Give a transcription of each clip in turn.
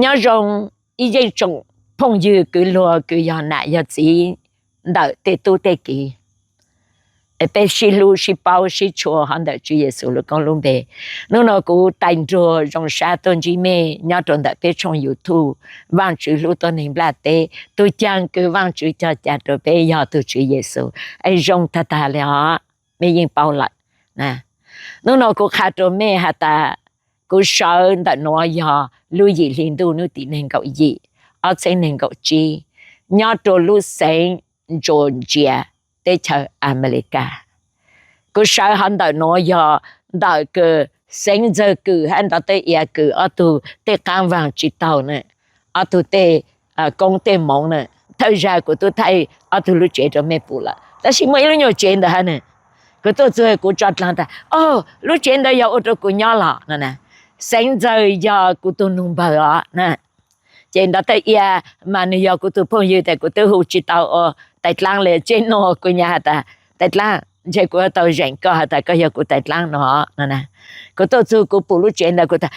nhớ rằng ý dây trồng phong dư cứ lùa cứ giờ nãy giờ chỉ đợi tê tu tê kỳ bé xí lu xí bao xí chùa hắn đợi Chúa Giêsu lúc con luôn bé nó cũng đánh rùa trong sa tôn chỉ mê nhớ trong đợi bé trong YouTube vang chữ lúc tôi nhìn là tê tôi chẳng cứ vang chữ cho cha rồi bé giờ tôi Chúa Giêsu ai trong ta lẽ mê yên bao lại nè nó cũng khát rồi mê hả ta cũng sợ đợi nó giờ lưu gì liền tu nó tí nên cậu gì ở trên nên cậu chi nhớ trong lúc sáng Georgia để chờ America. Cứ sợ hắn đợi nói giờ đợi cứ sinh giờ cứ hắn đợi tới ia cứ ở tu tới cam vàng chỉ tàu này, ở tu tới công tới mong này, thời gian của tôi thấy ở tu lúc chết rồi mấy phụ là,但是mấy lúc nhiều chuyện đó này, cứ tôi chơi cũng chọn làm ta, lúc chuyện đó giờ tôi cũng nhớ là nè, sinh giờ giờ của tôi nung bờ nè, chuyện đó tới ia mà bây giờ của tôi phong yêu tại của tôi hụt chỉ tàu tại làng lệ trên nó của nhà ta tại làng chỉ của tôi rảnh có tại có giờ của tại làng nó nè của tôi chú của phụ lúc trên đó của ta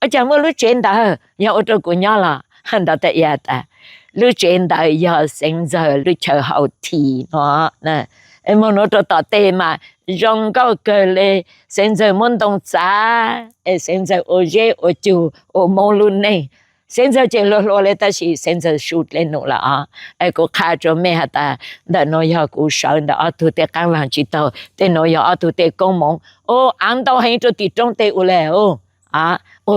ở trong lúc trên đó giờ tôi của nhau là hắn đó tại nhà ta lúc trên đó giờ sinh giờ lúc chờ hậu thì nó nè em muốn nói cho tao tê mà rong cao cờ lệ sinh giờ muốn đồng xã sinh giờ ô dê ô chu ô mông luôn này现在这落来，但是现在输来弄了啊！哎，个看着咩哈哒，那侬要个上的啊，都得刚完知道，得侬要啊都得讲忙，按到很多地方得有嘞我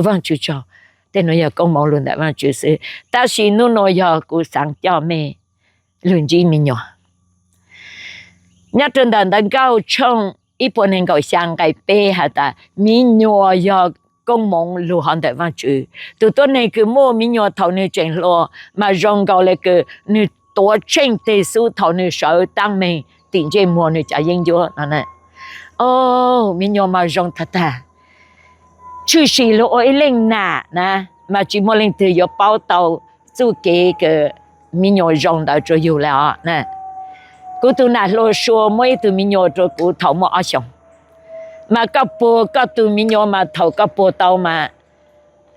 忘记咗，得侬要讲忙论的忘记是，但是侬要个上叫咩，论之民哟，真的能够从一般能够上个背哈哒，民哟要。công mong lưu hành đại văn chữ từ tối nay cứ mua mình nhỏ thầu này chuyện lo mà rong gạo lại cứ như tổ tranh tề số thầu này sợ tăng mình tiền chơi mua này trả yên vô nè mình nhỏ mà rong thật chứ gì lo ôi lên nè mà chỉ mua lên từ giờ bao tàu chú kế cái mình nhỏ rong đã cho yêu là nè cứ từ nãy lo số mấy từ mình nhỏ cho cứ thầu mua ở xong mà các bộ các tụi mình nhau mà thầu các bộ tàu mà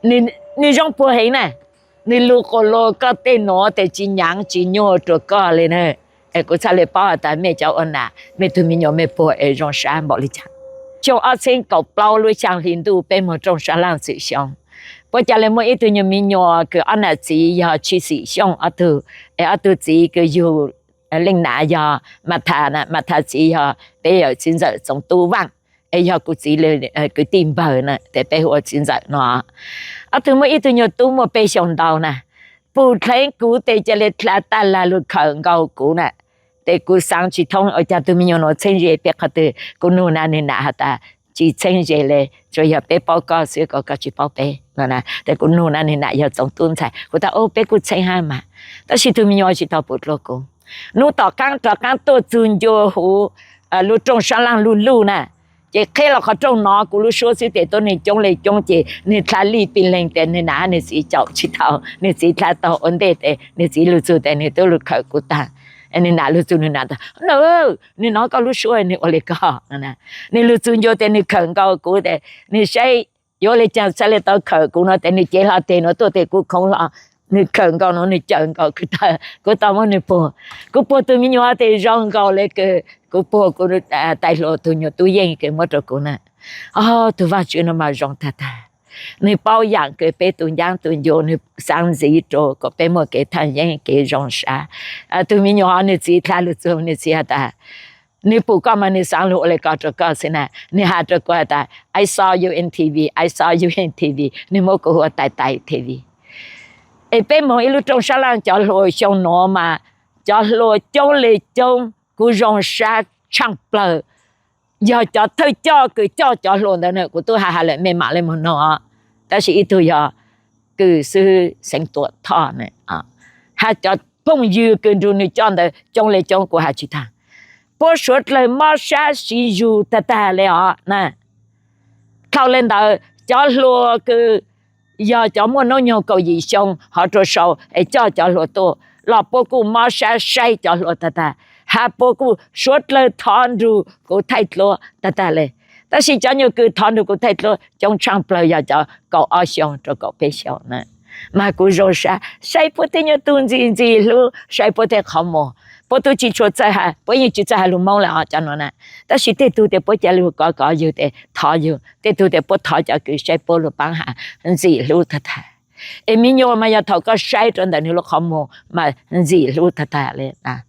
ni trong bộ hay nè ni lu cô lo các tên nó để chỉ nhang chỉ nhau cho các lên nè cô cha lấy bao tại mẹ cháu anh à mẹ tụi mình nhau mẹ bộ ở trong sáng bảo đi chăng cho ở trên cầu bao lui chăng hình tu bên một trong sáng làm sự sống bây giờ là mỗi tụi mình nhau cái anh là chỉ giờ chỉ sự sống ở tu chỉ cái yêu linh nã giờ mà thà chỉ giờ bây giờ chính giờ trong tu vang giờ cũng chỉ là cái tìm bờ nè để bây giờ chính giờ nó từ mỗi ít nhiều tu một bây xong đầu nè phụ thấy cũ để cho lên ta là lúc khởi cầu cũ nè để cũ sáng chỉ thông ở nhà tụi mình nó change về biết hả từ cũ nô nè ta chỉ change lên rồi giờ bé bao cao sữa có chỉ bao bé nè để cũ nô nè giờ trong tuần sai cũ ta bé cũ change hai mà但是tụi mình chỉ tao bớt lo cũ nô tao căng tôi chun vô hú lúc trong sáng lang lu nè chỉ khi là họ trong nó cũng lúc số sự để tôi này trong này trong chị này thay li pin lên để này nã này chỉ chọn chỉ thao này chỉ thay tao ổn định để này chỉ lúc số để này tôi lúc khởi của ta này nã lúc số này nã ta này nói có lúc số này ở đây có nè này lúc số vô để này khởi cao của để này say vô lại chẳng sai lại tao khởi của nó để này chỉ là để nó tôi để cũng không là này khởi cao nó này chọn cao của ta mà này po tụi mình nhớ để rong cao lại cái cô po cô tại lộ tụi nhỏ tụi yên cái mất rồi cô nè tụi vào chuyện nó mà rong ta này bao dạng cái bé tụi giang tụi vô này sang gì rồi có bé một cái thằng yên cái rong sa tụi mình nhỏ này chỉ thay lúc rồi này chỉ ta này phụ con mà này sang lộ lại có cho con xin nè này hát cho con ta I saw you in TV I saw you in TV này một cô ở tại TV bé một lúc trong sáng lang cho lôi trong nó mà cho lôi trong lì trong cú rong sa chẳng bờ giờ cho thôi cho luôn đó nữa của tôi hà lại mềm mại lên một nó ta chỉ tôi giờ cứ sư sinh tuột thọ này hà cho phong dư cứ du này cho đó trong lì trong của hà chỉ thằng bố suốt lời mà sa si du ta lẽ nè thao lên đó cho lùa cứ giờ cho muốn nói nhau câu gì xong họ cho sau cho lùa tôi là bố cụ mà sa say cho lùa ta hà bố cụ suốt lời thon ru cụ thay lùa ta lệ ta chỉ cho nhiều cứ thon ru cụ thay lùa trong trang bờ giờ cho cậu ở xong cho cậu bé xong nè mà cô rồi sai bố thế nhớ tuần gì luôn sai bố thế không mò bố tôi chỉ cho trái ha bố như chỉ trái luôn mong là cho nó nè但是对tôi bố家luôn có nhiều để thọ nhiều để tôi bố thọ cho cái sai bố luôn bằng ha gì luôn thật thật em nhớ mà giờ thọ có sai trong đó nó không mò mà gì luôn thật thật lên à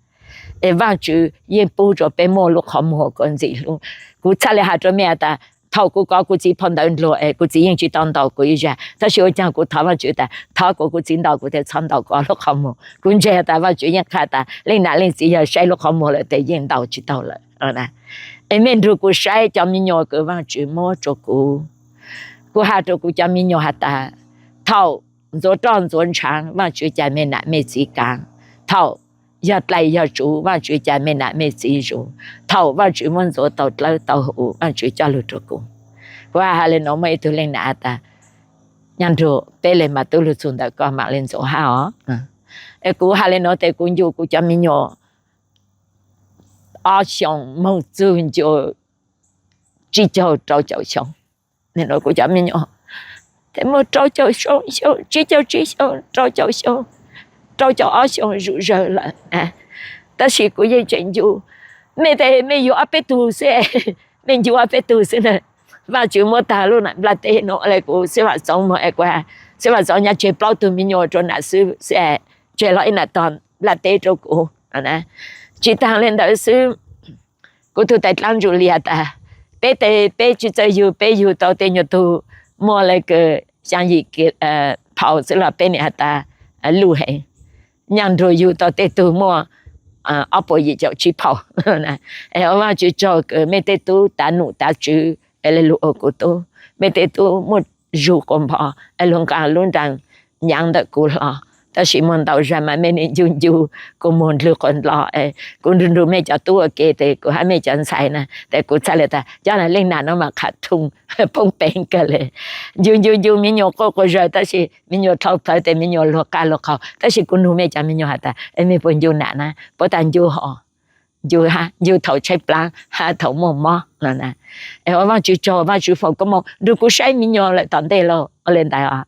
em vang chữ yên bố cho bé mò luôn không mò còn gì luôn cô trả lại hạt cho mẹ ta thọ cô có cô chỉ碰到路哎，cô只应去当到过一下，但是我讲过他们觉得他cô见到过在唱到过了好么，公家大家就应看的，领导领只要晒了好么了，得引导知道了，啊哎，面如果晒叫民谣个往去摸着过，过下着过叫民谣下的，头做长做长往去叫面难没时间，头。要来要做，我就在没拿没自做，头我就问做到了到后，我就叫了这个，我还来弄没都来拿的，人做别来嘛都来做的，干嘛来做好？哎，我还来弄的工作，我叫民谣，想梦做就只叫找想，你那我叫民谣，但么找想，只叫找想。找叫阿想入热了啊！但是我也真就没有阿贝读书，没有阿贝读书呢，我就没打路呢，不得弄来个是话种么哎个，是话种人接不到民谣做那是接了一那当不得做个啊呢，只当然都是我都在当主力的，别就在有到点有都么那个像一个跑是了别你的路嘿。nhân rồi yêu tao tết tu mua áp bồi cho chỉ跑nè em mà chỉ cho cái mấy tết tu ta nụ ta chữ em lu ở cô tu mấy tết tu một dù còn bỏ em luôn cả luôn rằng nhận được cô lo ta chỉ muốn tao ra mà mình dùng cô muốn lu còn lo cô đừng đừng mấy cho tu ở kia thì cô hay mấy chân sai nè để cô trả lại ta cho nên lên nào nó mà khát thùng phong bền cái này dùng mình nhổ cô rồi ta chỉ mình nhổ thâu thâu thì mình nhổ lọc cá lọc khâu ta chỉ cô nuôi mấy cho mình nhổ hạt ta em mình muốn dùng nè nè bữa tan dùng họ dùng thâu chạy plan ha thâu mò nè em mà cho phòng có một được cô sai mình nhổ lại tận đây lo lên đây à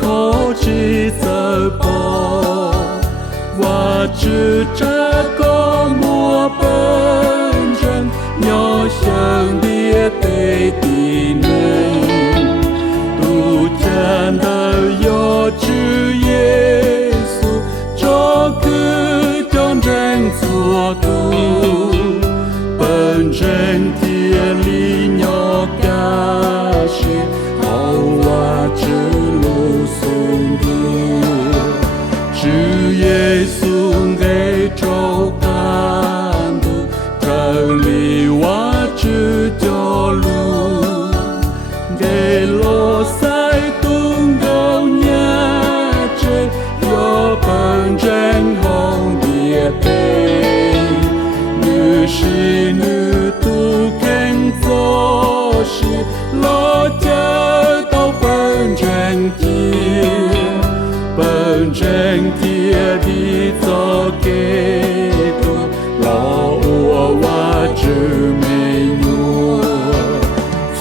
có chỉ sợ bỏ và chữ cha có mua bên chân nhỏ sang địa tây tì nên tu chan đời do chữ Giêsu cho cứ trong rèn chùa tu bên trên thiên lý nhỏ ca sĩ hậu và chữ Chúa Giêsu gây cho can tu trời li hóa chữ cho luôn gây lo sai tung gạo nhà chơi do phần tranh hồng địa tây nữ sĩ nữ tu khen cho sĩ lo chơi tao phần tranh kia phần tranh kia đi cho kế tu lo ua hoa chữ mê nhua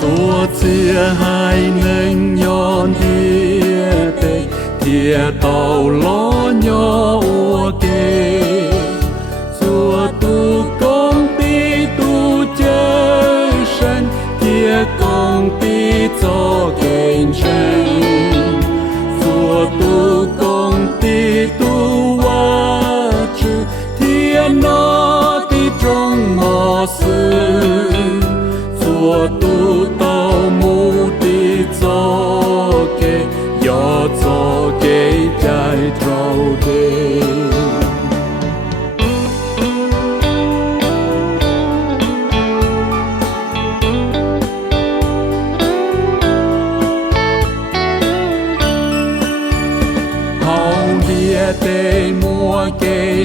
chúa chia hai nâng nhon địa tây kia tàu lo nhỏ ua kê chúa tu công ty tu chơi sân kia công ty cho kênh sân chúa tu công ty tu hoa chữ thiên nó tí trong mò sư chúa tu tao mu tí cho kê do cho kê cha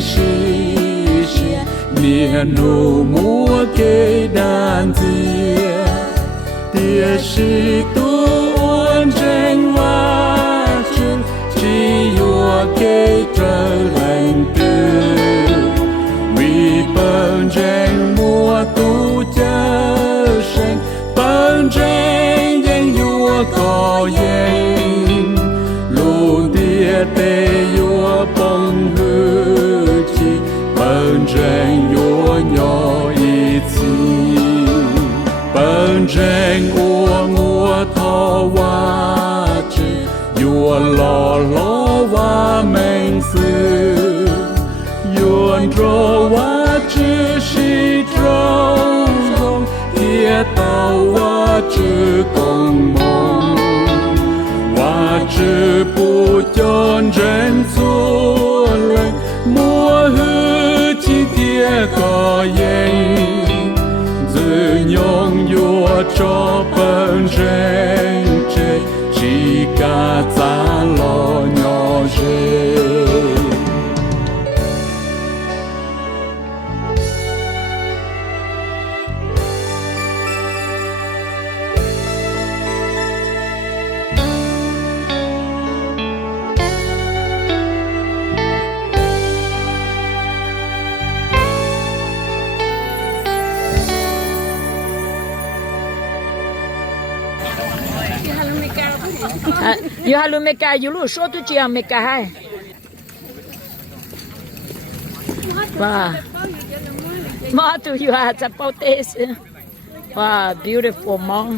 是年努莫给单子，也是多真话真，只有给这人的，为本真莫度这生，本真人有高人，路的得有崩和气，本真有鸟一次，本真我头哇子，有老老哇门子，有着哇只是中中，跌倒哇只公梦，哇只不讲真错人，莫和起跌个人。自用有着本真真，只嘎杂老鸟人。อยู่ฮัลโหลเมกาอยู่ลูกโซตุจียเมกาให้ว้ามาตุอยู่อาจะเปาเตสว้า beautiful monk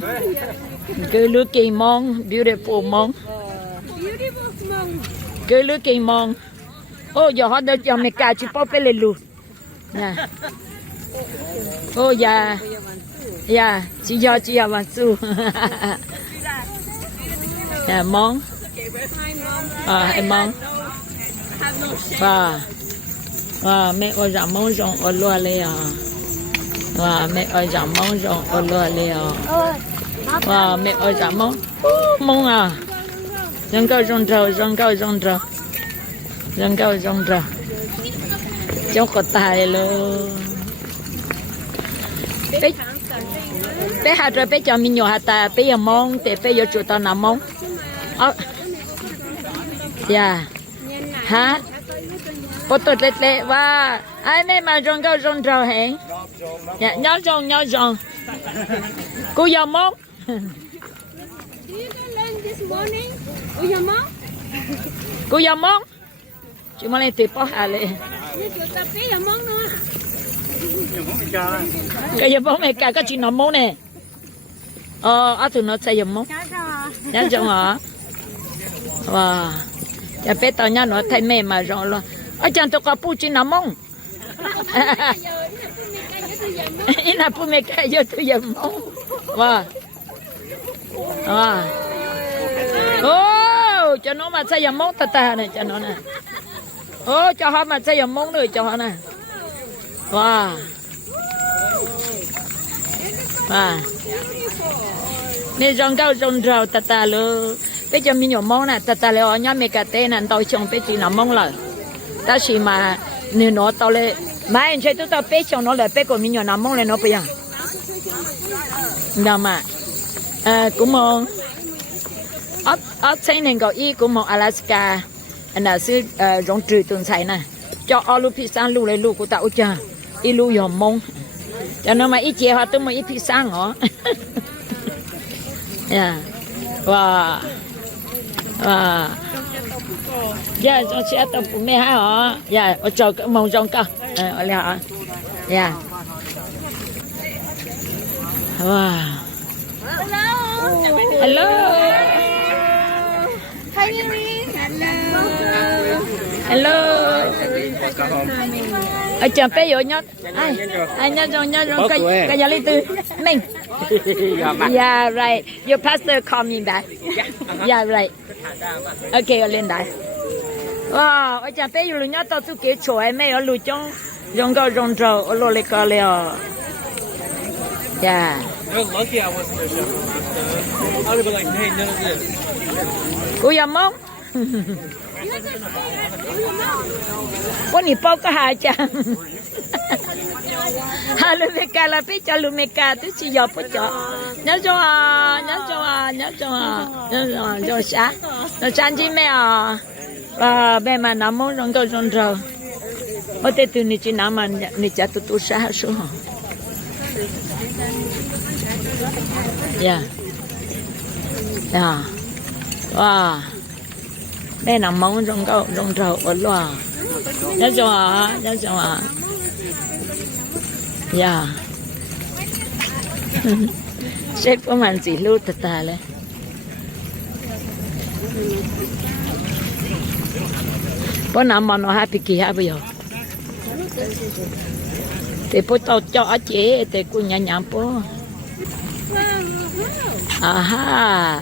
good looking monk beautiful monk good looking monk โอ้ยฮอดเดจเมกาจิเปาเปเลลูนะโอ้ยาจิยาวันซู món em món và mẹ ơi giảm món rong ở loa liền và mẹ ơi giảm món rong ở loa liền và mẹ ơi giảm món à rong câu rong trâu cháu có tài luôn bé hạt rồi bé cho mình nhỏ hạt ta bé giờ món để bé giờ chuột tao nằm món dạ hả bố tôi lệ và ai mấy mà rong câu rong trâu hẹn dạ nhớ rong cô giờ món cô giờ món chị mà lên tìm bó hà lệ cái giờ bố mẹ cả có chị nằm món nè ở tụi nó xây dựng món nhớ rong hả wow giờ bé tao nhớ nó thay mẹ mà rong luôn ở chẳng tôi có pu chị nằm món ý là pu mẹ cả giờ tôi giờ món wow ô cho nó mà xây dựng món ta này cho nó nè ô cho họ mà xây dựng món rồi cho họ nè wow nè rong cao rong rau ta luôn bây giờ mình nhổ món nè ta lại ở nhà mẹ cả tên anh tao chồng bé chỉ nằm món lại ta chỉ mà nếu nó tao lại mai anh chơi tao bé chồng nó lại bé của mình nhổ nằm món lại nó bây giờ đâu mà cũng mong ở trên này có ý cũng mong Alaska anh là sư rong trừ tuần sai nè cho alu pizza lu lại lu của tao chưa ý lu yểm mong cho nó mà ít chia họ tôi mà ít pizza ngỏ yeah wow dạ cho xe tập của mẹ hả dạ ở chờ cái mong rong cơ ở đây hả dạ wow hello hello ở chờ bé vô nhá ai nhá rong cái nhà lý tư mình yeah right your pastor call me back yeah right okay ở lên đây wow ở chờ bé vô nhá tao tu kế chỗ em ở lùi trong rong câu rong trâu ở lô lê co lê yeah I was lucky I wasn't there, Chef. I would have been like, hey, none of this. cô yam mong วันนี้ป้าก็หาจังฮาลูเมกาลาพี่จะลูเมกาตุชิยอปจอnhớ cho cho xã nó chán chi mẹ và bên mà nắm món rong câu rong rau ở đây từ này chỉ nắm mà này chả tụt xã số yeah wow đây nằm món rong câu rong rau ở loa nhớ cho yeah sếp của mình chỉ lưu tà lên bữa nào mà nó happy kỳ ha bây giờ thì bữa tao cho chị thì cô nhà nhà bố aha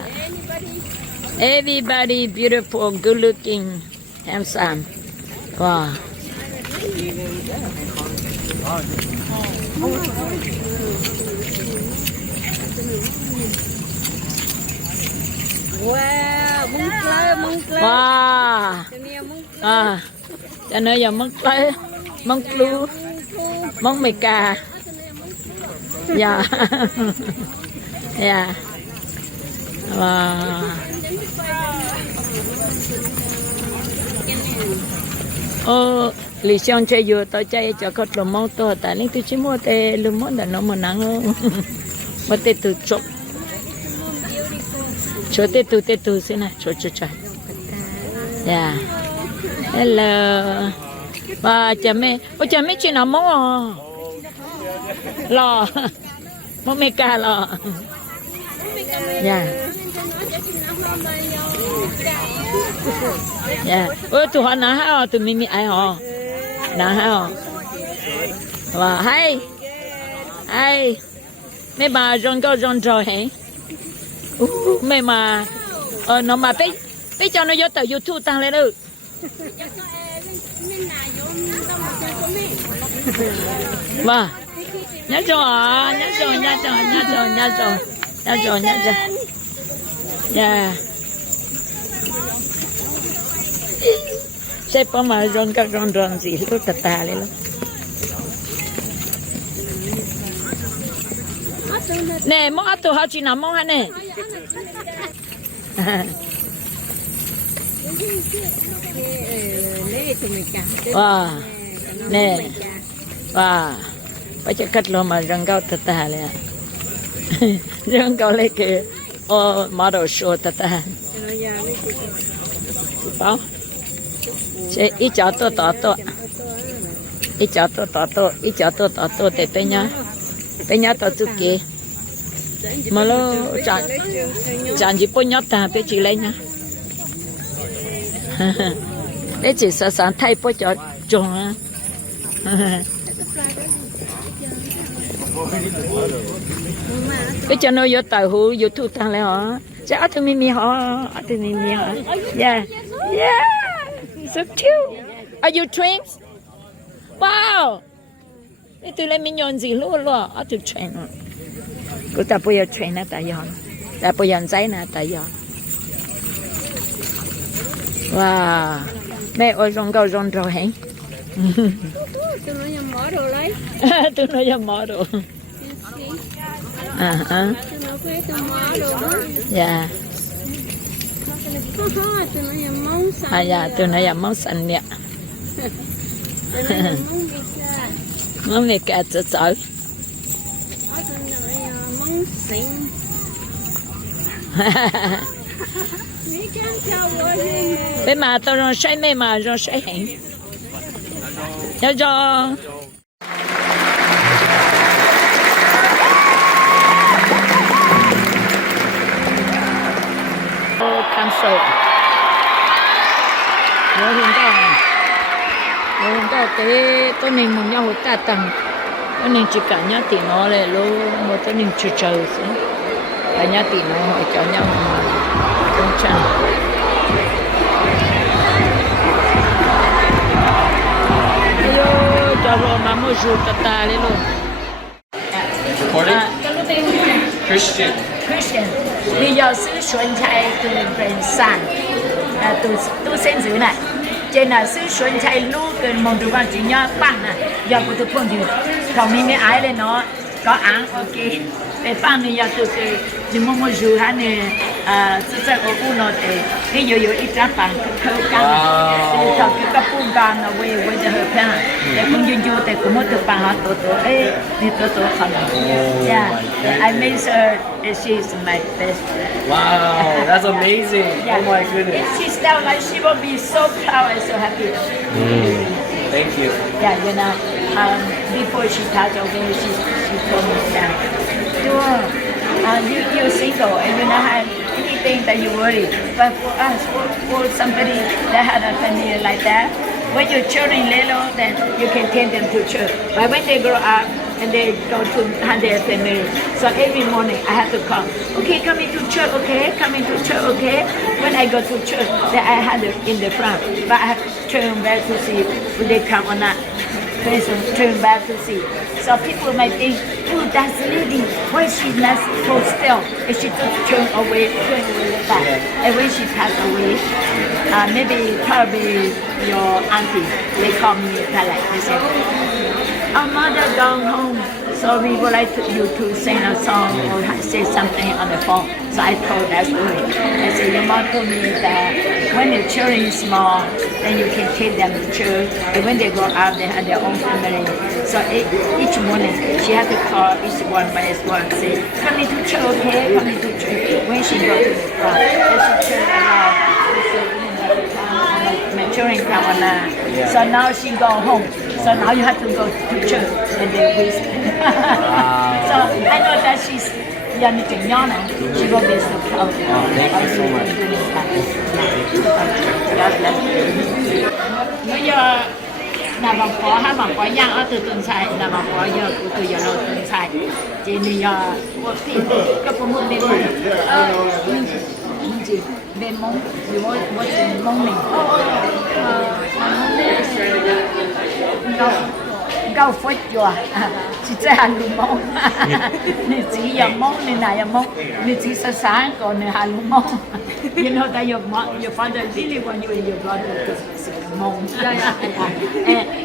everybody beautiful good looking handsome wow wow mung klơ wow cho nên giờ mong lu mong mì cà dạ dạ wow ô lì xong chơi vừa tao chơi cho con lùm mong to tại nên tôi chỉ mua tê lùm mong là nó mà nắng hơn mà tê từ chụp cho tê từ xin này cho yeah hello ba cha mẹ chị nào mong lò mong mẹ ca lò yeah yeah ôi tụi họ nã hao tụi mình ai họ nã hao và hay mấy bà rong rồi hả mấy mà nó mà bé cho nó vô tờ YouTube tăng lên được và nhớ rồi yeah sếp có mà rong gì lúc tà lên luôn nè món ăn tụi họ chỉ nằm món hả nè wow nè wow bây giờ cắt lo mà rong cao tà lên rong cao lấy cái model show tà bao chế ít cháo to ít cháo to để tới nhá to chút kia mà lo chẳng chỉ bao nhát ta bé chỉ lấy nhá bé chỉ sáng thay bao cho tròn á bé cho nó vô tàu hú vô thu tăng lại hả sẽ ăn từ mì hả yeah so cute are you twins wow cái từ lên mình nhon gì luôn ở từ twin cô ta bây giờ twin là tại sao ta bây giờ trái là tại sao wow mẹ ơi rong câu rong rồi hả tụi nó nhầm mỏ đồ lấy tụi nó nhầm mỏ đồ tụi nó phải tụi mỏ đồ dạ tụi nó nhầm móng xanh dạ tụi nó nhầm móng xanh nè tụi nó nhầm móng mì cà sợ tụi nó nhầm móng xinh bé mà tao rong say mẹ mà rong say hẹn nhớ cho cancel nhớ hiện tại cái tôi nên muốn nhau ta tăng tôi nên chỉ cả nhá thì nó lại luôn một tôi nên chờ xuống cả nhá thì nó hỏi cho nhau không chăng cho rồi mà mua rượu ta lên luôn Christian bây giờ xứ xuân chạy từ bên sàn tu sen giữ này trên là sư xuân chạy lú cái mong tụi bạn chỉ nhớ bằng nè giờ của tụi con thì còn mình mới ai đây nó có ăn ok để bằng này giờ tụi cái nhưng mà mua dù hắn này tự nhiên ở u nó thì cái nhiều ít trang bằng khâu căng thì thằng cái cặp bún căng nó về cho hợp ha để con dùng dùng để cũng mua được bằng họ tổ ấy thì tổ không yeah I made sure that she's my best Wow, that's amazing. yeah Oh my goodness. she's down like she will be so proud and so happy Thank you. yeah you know before she passed away she told me that you're single and you don't have anything that you worry. But for us, for somebody that had a family like that, when your children little, then you can take them to church. But when they grow up and they go to have their family, so every morning I have to come. Okay, coming to church, okay, coming to church, okay. When I go to church, then I have it in the front, but I have to turn back to see if they come or not. Turn back to see. So people might think, oh, that's lady. Why she's not so still? And she just turn away the back. And when she passed away, maybe probably your auntie, they call me like they say, our mother gone home. So we would like you to sing a song or say something on the phone. So I told that story. I said, your mom told me that when the children is small, then you can take them to church. And when they grow up, they have their own family. So each morning, she had to call each one by one, say, coming to church, okay? Coming to church. When she go to the front, then she turn around. My children come along. So now she go home. So now you have to go to church and they visit. So I know that she's young, she will be so proud. Thank you so much. God bless you. Bây giờ là bằng có yang ở từ tuần sai là bằng có giờ của từ giờ lâu tuần sai chỉ bây giờ một tí các phụ nữ bên này gì bên mông gì mỗi chuyện mông mình cao phết chưa chỉ chơi hàng lùm mông nè chỉ giờ mông nè này giờ mông nè chỉ sáng còn nè hàng lùm mông you know that your father really want you and your brother to mông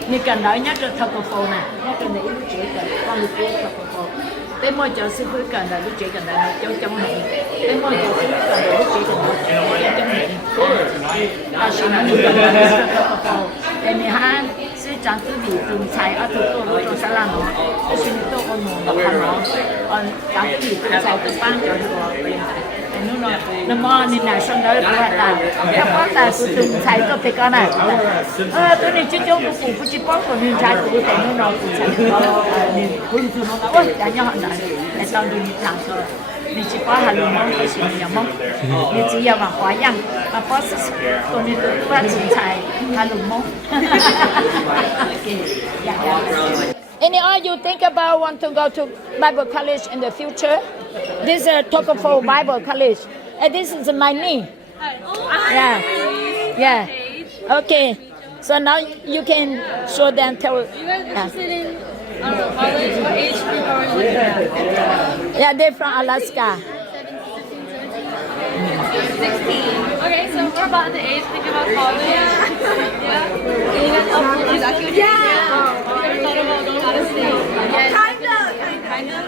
nè cần nói nhắc cho thằng cô này nhắc cho này lúc trẻ cần con lúc trẻ thằng cô tới mỗi giờ sư phụ cần là lúc trẻ cần là trong này tới mỗi giờ sư phụ cần là lúc trẻ cần là trong này à xin nói như vậy là thằng cô để mình han sư chẳng tư vị từng xài ở thủ đô nó trong xã làm nó xin tôi ôn nó còn chẳng tư vị từng xài từng ban cho nó nó mò nên là xong đó là các bác ta của từng xài có thể con này tôi này chứ trong phụ phụ chỉ bác của mình xài của tôi nó cũng xài nên cũng từ nó ôi đã nhau hẳn đấy để tao đi thẳng rồi nên chỉ bác hà lùm mong cái gì nhà mong nên chỉ là bằng hóa yang mà bác tôi nên tôi bác chỉ xài hà lùm mong Any of you think about want to go to Bible college in the future? This is Tokofo Bible College. And this is my knee. Yeah. Yeah. Okay. So now you can show them tell. You guys interested in college? What age group are we looking at? Yeah, they're from Alaska. 16. Okay, so we're about the age to think about college. Yeah. Can you guys help me exactly what you're doing? Have you ever thought about going out of state? Kind of.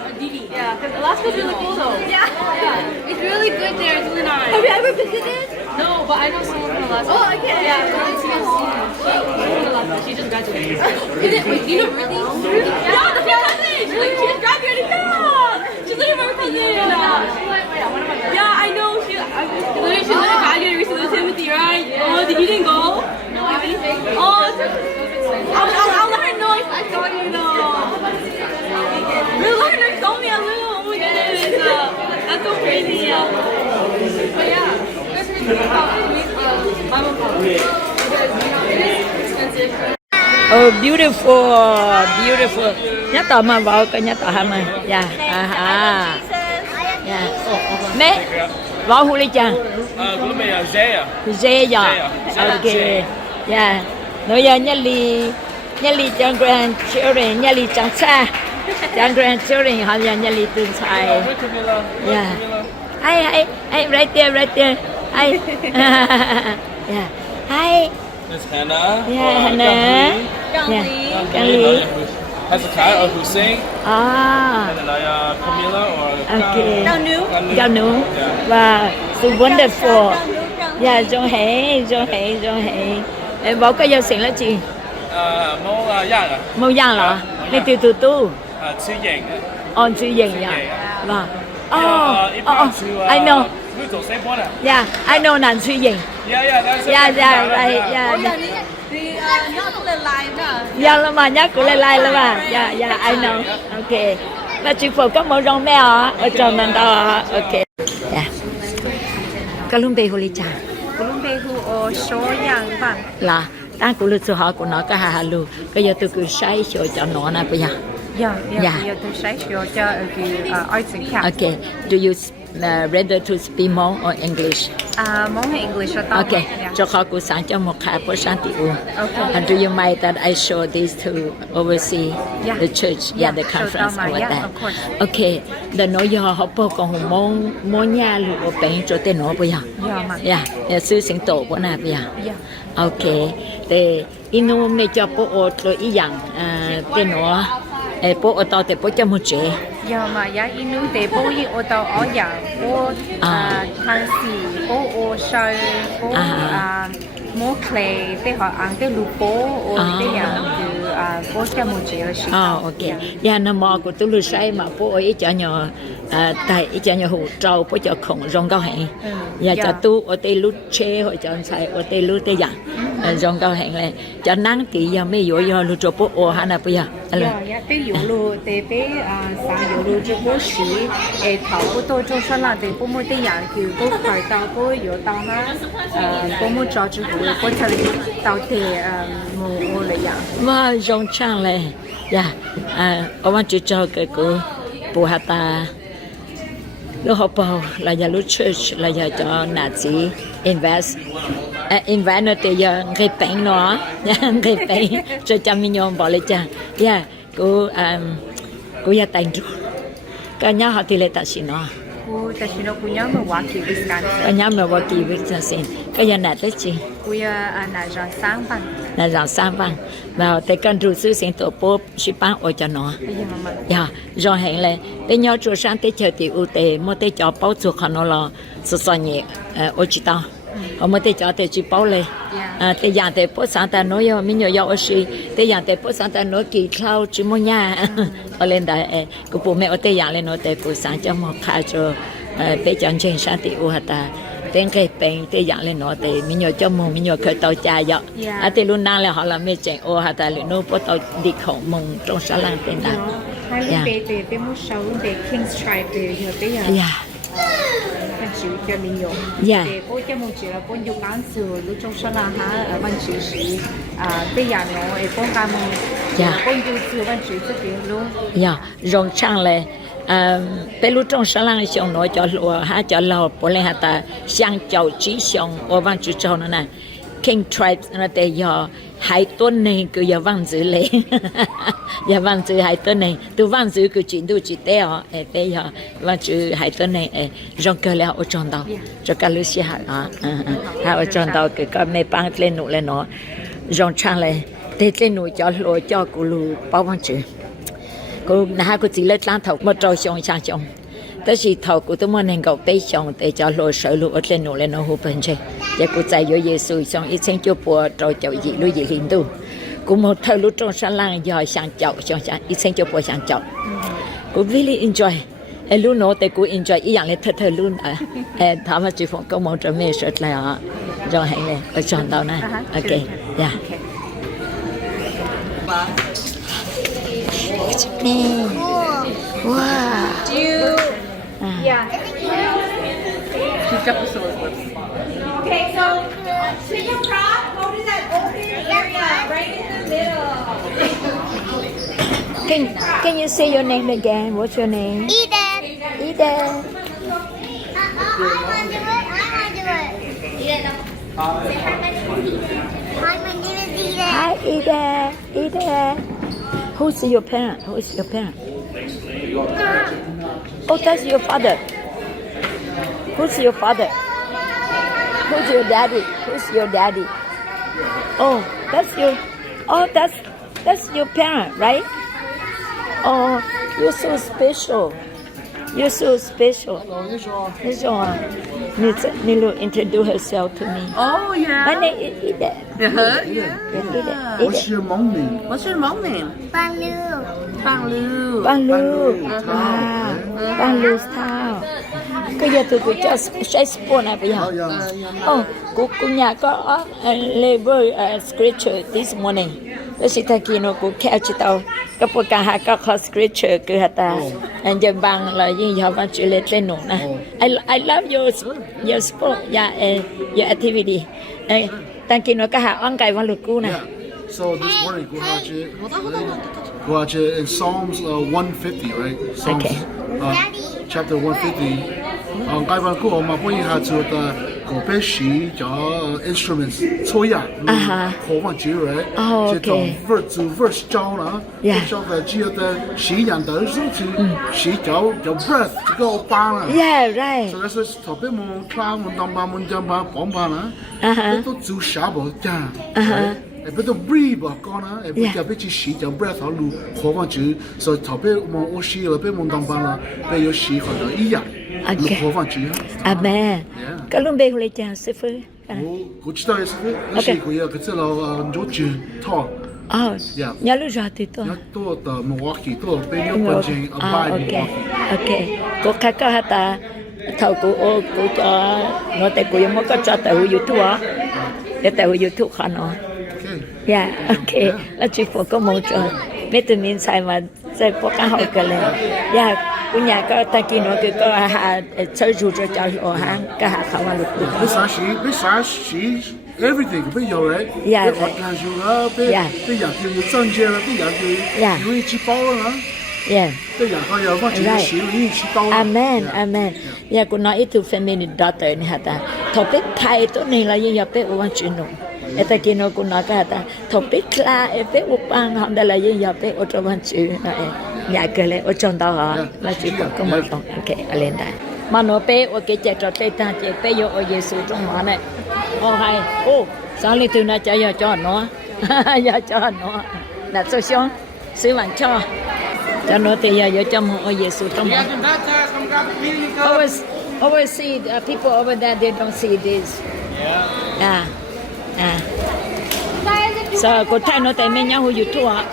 Yeah, because Alaska's really cool though. Yeah. It's really good there. It's really nice. Have you ever visited? No, but I know someone from Alaska. Oh, okay. Yeah, she's from Alaska. She just graduated. Is it? Wait, do you know Brittany? Yeah, that's my cousin. She just graduated. Yeah. She's literally my cousin. Yeah, I know. She literally graduated recently with Timothy, right? Oh, you didn't go? No, I didn't. Oh, I'll let her know if I saw you though. Really, let her show me a little. Oh my goodness. That's so crazy. But yeah, you guys heard about Bible college. It is expensive. Oh, beautiful, beautiful. Nhớ tao mà vợ cái nhớ tao hả? Yeah. Yeah. Mẹ, vợ hú lý chăng? Zaya. Zaya. Okay. Yeah. Nói giờ nhớ lì trong grandchildren, nhớ lì trong xa. Trong grandchildren họ nhớ lì tương xài. Yeah. Hey, right there. Hey. Yeah. Hi. Miss Hannah. Yeah, or Hannah. Gang Yeah. Lee. Gang Lee. Lee. Hezekiah or Hussein. Ah. And then Camila or Okay. Gang Nu. Giao nữ. Yeah. Wow. So wonderful. Gang Nu, Gang Nu. Yeah, John Hay. Em bảo cái giao xịn là gì? Mẫu Yang à? Màu giang là? Dạ. Này từ từ tu. Chữ Ying. On chữ dành dạ. Wow. Oh, If oh, you oh, want to, I know. 會做西波啦。 Yeah, I know 男chữ dành. Yeah, that's Yeah, right, yeah. Ủa giờ đi nó cũng lên live đó. Dạ là mà nhắc của lại là mà. Dạ, I know. Okay. Mà chị phụ có một rong mèo ở trongนั้นđó. Okay. Yeah. Cái lúc bây hồ lý chả. Colombe số yang vàng. Là đang của lực họ của nó cái hà lù cái giờ tôi cứ sai sửa cho nó nè bây giờ. Dạ, Dạ. bây giờ tôi sẽ sửa cho cái ơi xin khác. Okay. Do you rather to speak more or English? Món English cho tao. Okay. Cho họ cũng sáng cho một khai của sáng tiệu. Okay. And do you mind that I show this to oversee Yeah. the church? Yeah, the show conference tao mà, over yeah, there. of course. Okay. The nói giờ họ bao còn món nhà lụ ở bên chỗ tên nó bây giờ. Dạ mà. Yeah. Sư sinh tổ của nè bây giờ. Dạ. Okay. Thì inu mẹ cho bố ô rồi ý rằng tên nó bố ô tao thì bố cho một chế. Dạ mà giá inu để bố y ô tao ở nhà bố thang xì bố ô sơi bố mua clay để họ ăn để lú bố ô để nhà từ bố cho một chế là xí. Okay. Yeah, nó mò của tôi lưu say mà bố ấy cho nhỏ tại ý cho nhỏ hủ trâu bố cho khổng rong cao hẹn. Yeah, cho tu ở đây lút chê hoặc cho xài ở đây lút đây dạng rong cao hẹn này cho nắng thì giờ mấy dụ giờ lút cho bố ô hả bây giờ. Dạ, để dụ lú để bé sáng dụ lú cho bố xí thảo bố tôi cho sao là để bố mua để nhà kiểu bố phải tao bố dụ tao ha bố mua cho chú bố bố cho tao để mua lấy dạng. Mà rong trang này, yeah, ở bên chỗ cho cái cô bố hạt ta lúc học bầu là giờ lúc church là giờ cho Nazi invest nó thì giờ cái bánh nó, cái bánh cho mình nhom bỏ lại cha, yeah, cô giờ tay rồi, cái nhà họ thì lại ta xin nó. Cô ta chỉ nói cô nhớ mà quá kỳ Wisconsin. Cái nhà mà quá kỳ Wisconsin, cái nhà này đấy chị. Cô là rằng sáng bằng. Là rằng sáng bằng, và tại cần rủ sư sinh tổ bố sĩ bán ở cho nó. Dạ, rồi hẹn là để nhau chủ sáng để chờ thì ưu tế mua để cho bao chuột họ nó là sơ nhẹ ở chỉ tao. Họ mua để cho chỉ bao lên. Để dạng để bố sáng ta nói mình nhớ ở sĩ để dạng để bố sáng ta nói kỳ thao chỉ mua nhà ở lên đây cô bố mẹ ở để dạng lên nói để bố sáng cho một khai cho để chọn trên sáng thì ưu hạt ta. Tên cái bệnh để dạng lên nó thì mình nhớ cho mùng mình nhớ khởi tàu cha vậy, thì lúc nào là họ làm mấy chuyện ô hả ta lúc nó bắt đầu đi khẩu mùng trong xã làng tên đó. Hai lúc bé mua sấu để King's Tribe để giờ bây giờ. Văn chữ cho mình nhớ. Để bố cho một chữ là bố dùng ngắn từ lúc trong xã làng ha văn chữ sĩ bây giờ nó bố làm bố dùng từ văn chữ cho tiếng luôn. Rong trang này. Tại lúc trong xã làng xong nói cho lúa ha cho lò bỏ lên hạt ta sang chậu chỉ xong ở văn chữ châu nó nè King Tribe nó để giờ hai tuần này cứ giờ văn chữ lấy giờ văn chữ hai tuần này từ văn chữ cứ chuyển từ chỉ teo để giờ văn chữ hai tuần này rong cơ là ở trong đó cho cả lứa xe hạt ha ở trong đó cái con mẹ bán lên nụ lên nó rong trang này để lên nụ cho lúa cho cụ lúa bao văn chữ cô na cô chỉ lấy lan thầu một trâu xong sang xong, tới khi thầu cô tôi muốn nên cậu bé xong để cho lúa sợi lúa ở trên nụ lên nó hụp bên trên, giờ cô chạy vô Giêsu xong ít xem cho bùa trâu chậu gì lúa gì liền tu, cô một thời lúa trong sáng lang giờ sang chậu xong sang ít xem cho bùa sang chậu, cô really enjoy, lúa nó để cô enjoy ý dạng là thật luôn thảo mà chỉ phong công một trong mấy sợi là rồi hẹn này ở trong đó này, ok, yeah. Nè, wow. Yeah. Okay, so pick your prop, go to that open area right in the middle. Can you say your name again? What's your name? Eden. Eden. I want to do it. Eden. Hi, my name is Eden. Hi, Eden. Eden. Who's your parent? Who's your parent? Oh, that's your father. Who's your father? Who's your daddy? Who's your daddy? Oh, that's your. Oh, that's your parent, right? Oh, you're so special. You're so special. This one. Nilu introduce herself to me. Oh, yeah. My name is Ida. Yeah. What's your mom name? What's your mom name? Baloo. Bang Lu. Bang Lu. Wow. Bang Lu's town. Cái giờ tụi cho Shakespeare này bây giờ. Oh, cô nhà có labor scripture this morning. Đó là ta kia nó cô kêu chị tao. Cái bộ cả hai có scripture cứ hả ta. Anh giờ bằng là gì họ vẫn chịu lên nổ nè. I love your sport, your activity. Ta kia nó cả hai ăn cái văn luật cũ nè. So this morning, Guache, in Psalms 150, right? Psalms, chapter 150. Cái văn cũ mà bây giờ cho ta có bé sĩ cho instruments, thôi à, khó mà chịu right? Chỉ trong verse cháu nè, cháu là chỉ là sĩ nhân tới số chứ, sĩ cháu breath, cái ba nè. Yeah, right. So that's thọ bé mong tra mong đâm ba mong jump ba bóng ba nè, bé tôi chú sao bảo cha. Bé tôi breathe bảo con á, bé giờ bé chỉ sĩ cho breath họ lu khó mà chịu, so thọ bé mong oxy là bé mong đâm ba là bé có sĩ họ là ý à. Okay. khó mà chịu. Amen. Cái lúc bé hồi chàng sư phụ.我知道是，那是个个这老做酒套， nhớ lúc rồi thì tôi. 要多的 Milwaukee， 多被你本身 abide Milwaukee。 cô khai có hả ta thầu cô cho nó tại cô mới có cho tại YouTube á, để tại YouTube khá nó. Yeah, okay. Là chỉ phụ có một chỗ. Mấy tụi mình xài mà sẽ có cái hội cái này. Yeah, cô nhà có ta kia nó cứ có hà chơi rượu cho họ hàng cái hà khảo vào được. Biết啥是 everything， biết有嘞。biết hoạt động rồi， biết养有证件了，biết养有吃饱了。Yeah. biết养还有放几个食物，有吃饱了。Amen, amen. Yeah, cô nói to family daughter này hả ta. Thọ biết thay tốt này là gì biết uống chuyện nó. Eta kia nó cô nói cái ta. Thọ biết là biết uống họ đây là gì biết uống chuyện. Nhà cái này ở trong đó hả? Là chỉ có một đồng. Okay, lên đây. Mà nó biết ở cái chạy trò chạy ta chạy biết vô ở Giêsu trong đó này. Hay. Sao lại từ nó chạy cho nó? Cho nó. Là số xong. Sư bạn cho nó thì giờ cho một ở Giêsu trong đó. Always see people over there, they don't see this. So cô thấy nó tại mình nhau hồi YouTube á.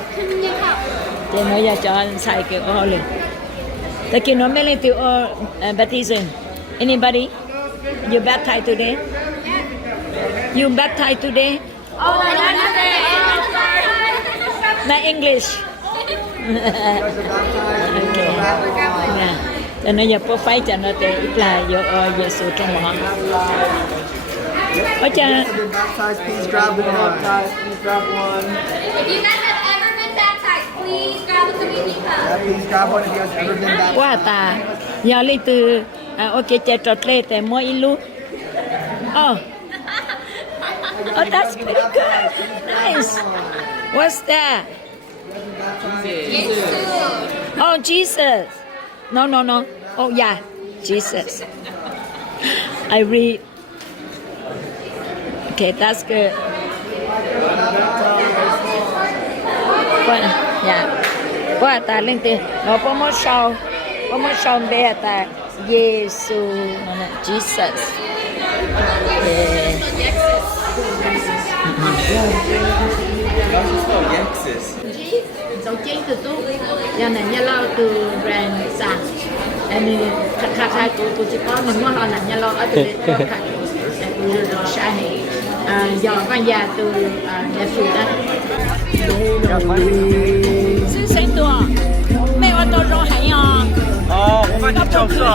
Thì nó giờ cho anh xài cái ô lên. Tại khi nó mới lên từ baptism. Anybody? You baptized today? You baptized today? My English. Okay. Yeah. Cho nên giờ có phải cho nó thì ít là vô Giêsu trong họ. Ở cha. Please grab one. If you guys have ever been baptized, please grab a communion cup. Yeah, please grab one if you guys ever been baptized. Quá ta. Giờ lấy từ ok cha trọt lên tại mỗi ilu. Oh, that's pretty good. Nice. What's that? Oh, Jesus. No. Oh, yeah, Jesus. I read. Okay, that's good. Qua ta lên tiền. Nó có một sau bé ta Giêsu, Jesus. Dấu chén từ tu, giờ này nhà lao từ brand sản, anh khai của chỉ có mình mua họ là nhà lao ở từ khai của xã này, giờ văn gia từ nhà phụ đó. Xin sinh tuổi, mấy ô tô rồi hay à? 我帮你找色，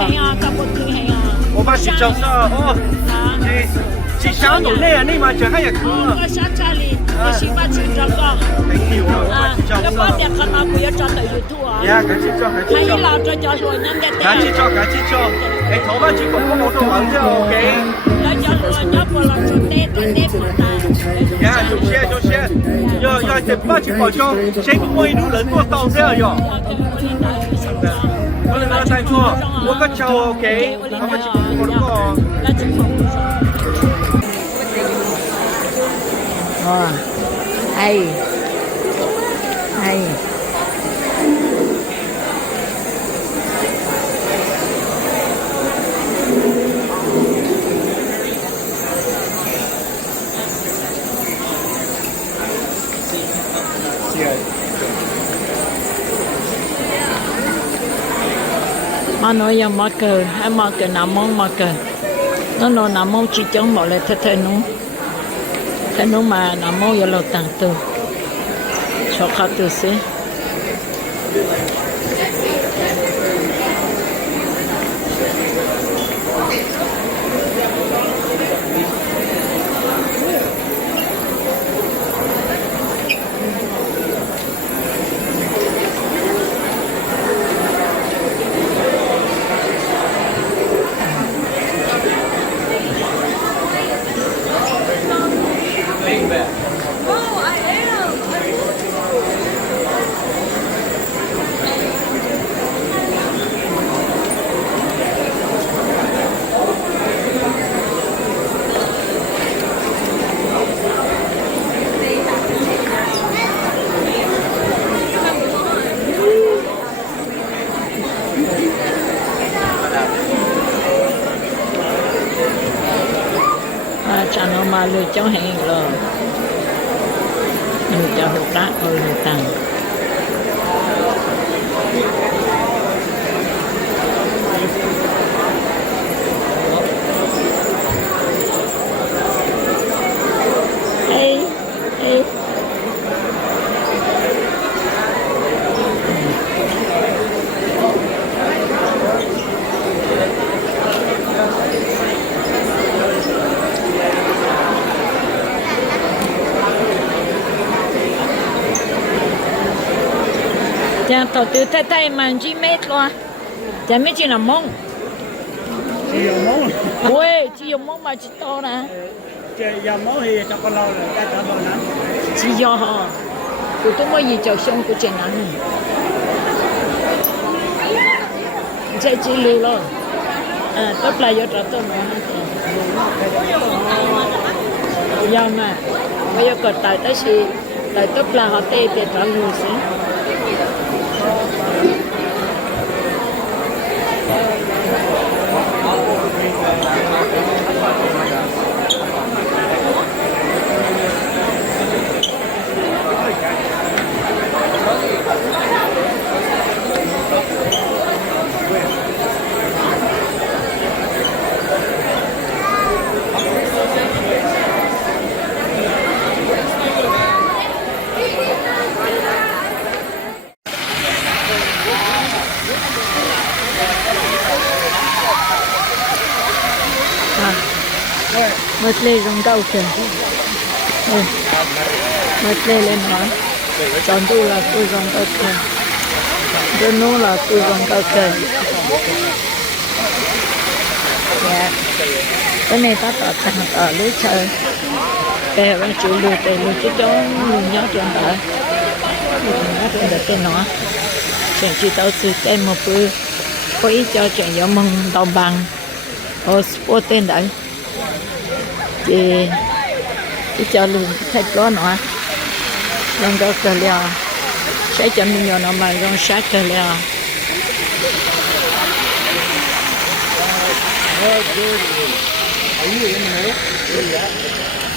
我帮你找色哦。是小农类啊，你嘛就还要看啊。我想这里，我喜欢吃这个。要不点看到不要找到YouTube啊。呀，赶紧找，赶紧找。还有老早叫说人家赶紧找，赶紧找。哎，头发去广告都完了，OK。要叫说要不了就得不来。呀，就先，要得把去保障，谁不过一路人多到这样哟。我来拿带错，我个桥 OK，他们去广告。hay hay mà nói giờ mà cờ hay mà cờ nằm mong mà cờ nó nằm mong chỉ chống một lại thế nó mà nằm mong giờ lo tăng từ cho khách từ xí cha nó mà lười cháu hẹn rồi lười cháu hụt đá ơi lười tăng ê cha tao từ thay mà chỉ mét luôn cha mét chỉ làm mông ôi chỉ dùng mông mà chỉ to nè giờ món thì cho con lo rồi ta trả bao nắng chỉ do họ tụi tôi mới gì cho xong của chuyện này chạy chỉ lưu rồi tốt là do trả tôi mà giờ mà bây giờ còn tại tới gì tại tốt là họ tê để trả lưu xí mất lê rong câu kìa mất lê lên nói chọn tôi là tôi rong câu kìa tôi nói là tôi rong câu kìa dạ cái này ta tỏ thằng ở lưới chơi kè và chịu lừa tè lừa chứ cho lừa nhớ trên đợi lừa nhớ trên đợi tên nó chuyện chỉ tao sự tên một bữa có ý cho chuyện giống mừng đồng bằng ở sport tên đấy chị cho luôn thạch đó nữa lần đó cờ leo sẽ cho mình nhỏ nó mà rong sát cờ leo Are you in there? Yeah.